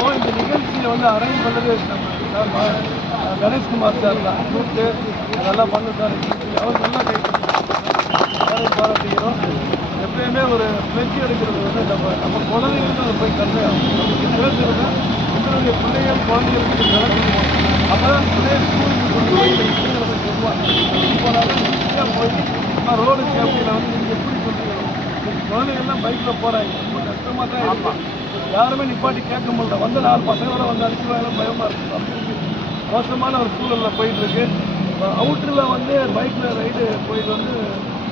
So இந்த நிகழ்ச்சியை வந்து அரேஞ்ச் பண்ணது நம்ம கணேஷ்குமார் சார் தான். கூப்பிட்டு நல்லா பண்ணுறாரு. அவர் நல்லா கை அவரை பாராட்டுகிறோம். எப்பயுமே ஒரு முயற்சி எடுக்கிறது வந்து நம்ம நம்ம குழந்தைகளுக்கு அதை போய் கன்வே ஆகும். நமக்கு பேசுறது உங்களுடைய பிள்ளைகள் குழந்தைகளுக்கு நடக்கணும் அப்போ தான் பிள்ளைகள் ஸ்கூலுக்கு கொண்டு போய் இந்த விஷயங்களை சொல்லுவாங்க. போனாலும் நான் போய் ரோடு சேஃப்டியில் வந்து நீங்கள் எப்படி சொல்றீங்க குழந்தைகள்லாம் பைக்கில் போகிறாங்க ரொம்ப கஷ்டமாக தான் இருக்கும் யாருமே நிப்பாட்டி கேட்க முடியல வந்து நாலு பசங்களோட வந்து அடிச்சுருவாங்க பயமாக இருக்குது அப்படி இருக்கு. மோசமான ஒரு சூழலில் போயிட்டு இருக்கு அவுட்டரில் வந்து பைக்கில் ரைடு போயிட்டு வந்து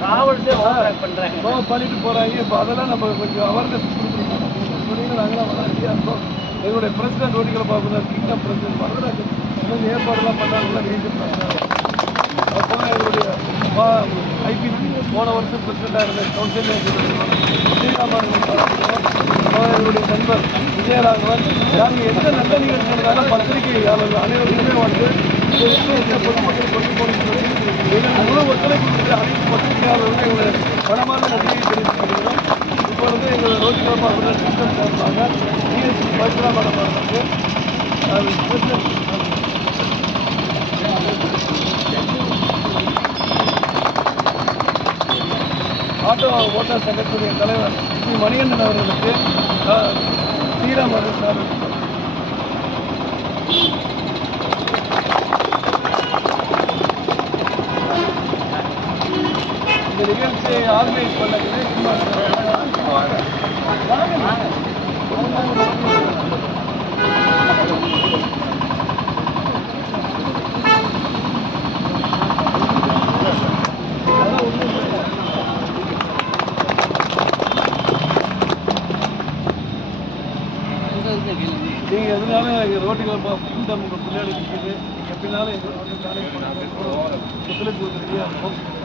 டிராவல்ஸே பண்ணுறாங்க பண்ணிட்டு போகிறாங்க இப்போ அதெல்லாம் நம்ம கொஞ்சம் அவேர்னஸ் கொடுக்கணும் சொன்னீங்க நாங்களாம் வர ரெடியாக இருக்கோம் எங்களுடைய பிரசிடென்ட் ஓடிக்கல பார்க்குறது கிங்டம் பிரசிடென்ட் வரதராஜன் வந்து ஏற்பாடுலாம் நீங்க அப்போ எங்களுடைய ஐபி போன வருஷம் பிரசிடெண்டாக இருந்த கவுன்சில் நண்பர் நாங்கள் எந்த நல்ல நிகழ்ச்சிகளுக்காக பத்திரிகையாளர்கள் அனைவருக்குமே வந்து பொதுமக்கள் கொண்டு போகணும்னு எங்களுக்கு ஒத்துழைப்பு கொடுத்து அனைத்து பத்திரிகையாளர்களும் எங்களை பணமாக நன்றியை தெரிவித்துக்கிறோம் இப்பொழுது எங்கள் ரோஜிகலமா அவர்கள் சிஸ்டம் சார்பாக பிஎஸ்சி பவித்ரா மேடம் அவர்களுக்கு ஆட்டோ ஓட்டர் சங்கத்துடைய தலைவர் ஸ்ரீ மணிகண்டன் அவர்களுக்கு அஹ், ஸ்ரீராம் அவர்கள் சார் இந்த நிகழ்ச்சியை ஆர்கனைஸ் பண்ண கணேஷ்குமார் சார் நீங்கள் எதுனாலும் எங்கள் ரோட்டுகளை கூட்டம் உங்கள் பின்னாடி நிற்கிது எப்படினாலும் எங்கள் ரோட்டில் காலேஜ் ஒத்துழைப்பு கொடுக்குறீங்க